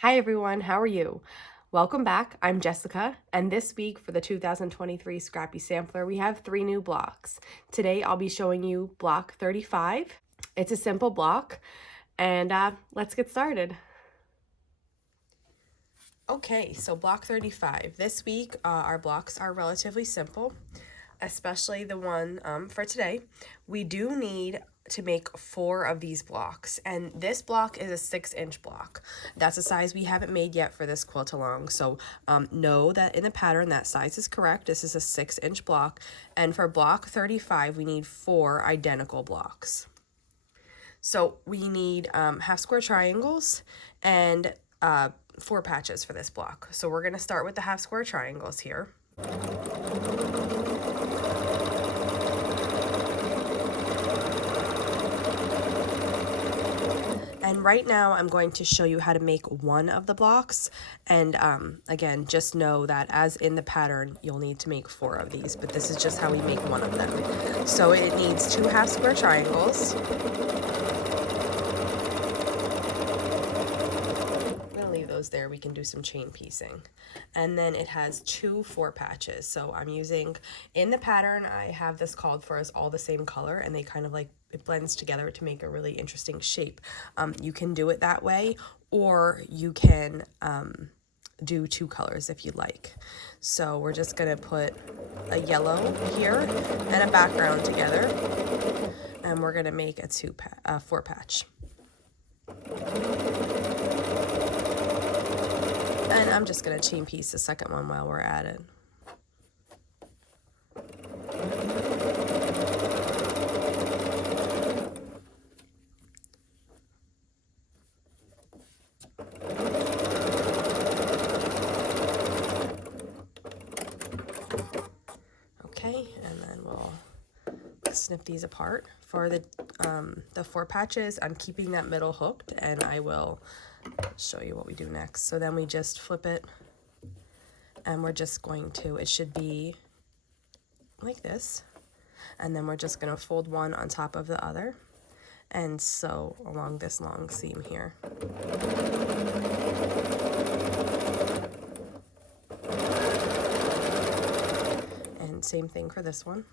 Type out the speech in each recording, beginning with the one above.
Hi everyone, how are you? Welcome back. I'm Jessica, and this week for the 2023 Scrappy Sampler, we have 3 new blocks. Today I'll be showing you block 35. It's a simple block, and let's get started. Okay, so block 35. This week our blocks are relatively simple, especially the one for today. We do need to make 4 of these blocks, and this block is a 6-inch block. That's a size we haven't made yet for this quilt along, so know that in the pattern that size is correct. This is a 6-inch block, and for block 35 we need 4 identical blocks. So we need half square triangles and 4 patches for this block. So we're going to start with the half square triangles here. And right now I'm going to show you how to make one of the blocks. And again, just know that as in the pattern, you'll need to make 4 of these, but this is just how we make one of them. So it needs 2 half square triangles. I'm gonna leave those there. We can do some chain piecing. And then it has 2 4 patches. So I'm using, in the pattern, I have this called for as all the same color, and they kind of like, it blends together to make a really interesting shape. You can do it that way, or you can do 2 colors if you like. So we're just gonna put a yellow here and a background together, and we're gonna make a 4 patch. And I'm just gonna chain piece the second one while we're at it. Okay, and then we'll snip these apart. For the 4 patches, I'm keeping that middle hooked, and I will show you what we do next. So then we just flip it, and we're just going to, it should be like this, and then we're just going to fold one on top of the other and sew along this long seam here. And same thing for this one.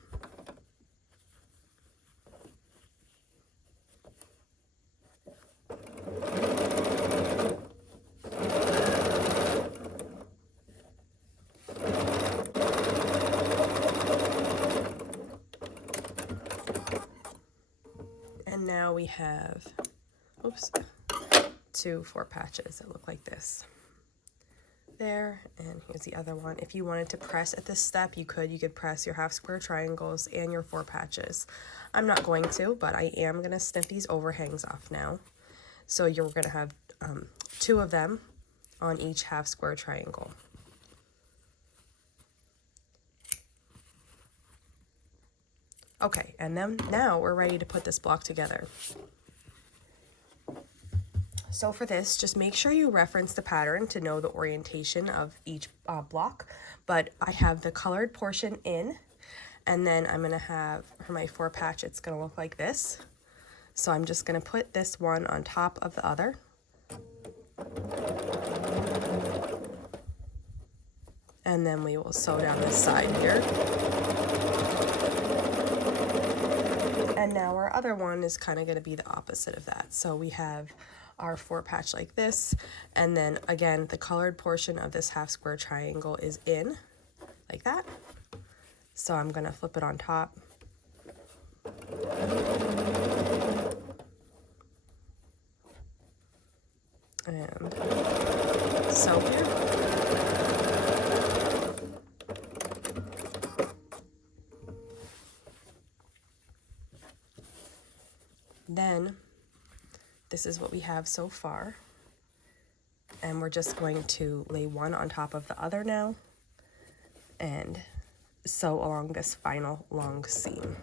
And now we have, 2 4 patches that look like this. There, and here's the other one. If you wanted to press at this step, you could press your half square triangles and your 4 patches. I'm not going to, but I am going to snip these overhangs off now. So you're going to have 2 of them on each half square triangle. Okay, and then now we're ready to put this block together. So for this, just make sure you reference the pattern to know the orientation of each block. But I have the colored portion in, and then I'm gonna have, for my 4 patch, it's gonna look like this. So I'm just gonna put this one on top of the other. And then we will sew down this side here. And now our other one is kind of going to be the opposite of that. So we have our 4 patch like this, and then again the colored portion of this half square triangle is in like that. So I'm going to flip it on top. And sew here. Then this is what we have so far, and we're just going to lay one on top of the other now and sew along this final long seam.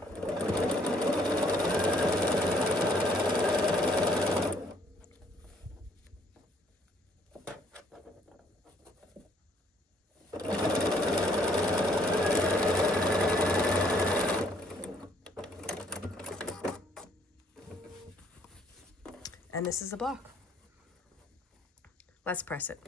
And this is the block. Let's press it.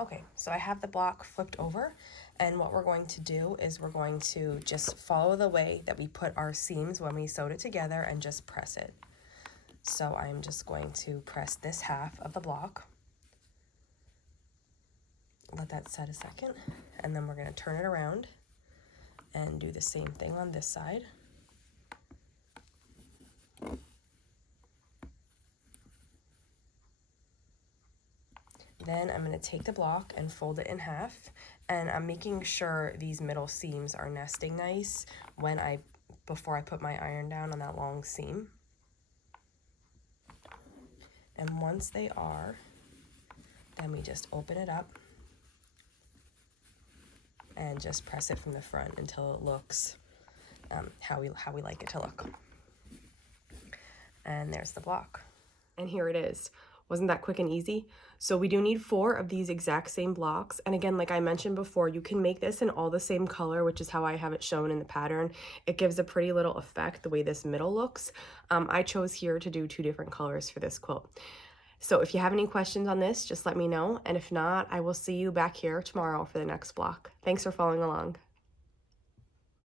Okay, so I have the block flipped over, and what we're going to do is we're going to just follow the way that we put our seams when we sewed it together and just press it. So I'm just going to press this half of the block. Let that set a second, and then we're going to turn it around and do the same thing on this side. Then I'm going to take the block and fold it in half, and I'm making sure these middle seams are nesting nice before I put my iron down on that long seam. And once they are, then we just open it up and just press it from the front until it looks how we like it to look. And there's the block. And here it is. Wasn't that quick and easy? So we do need 4 of these exact same blocks. And again, like I mentioned before, you can make this in all the same color, which is how I have it shown in the pattern. It gives a pretty little effect the way this middle looks. I chose here to do 2 different colors for this quilt. So if you have any questions on this, just let me know. And if not, I will see you back here tomorrow for the next block. Thanks for following along.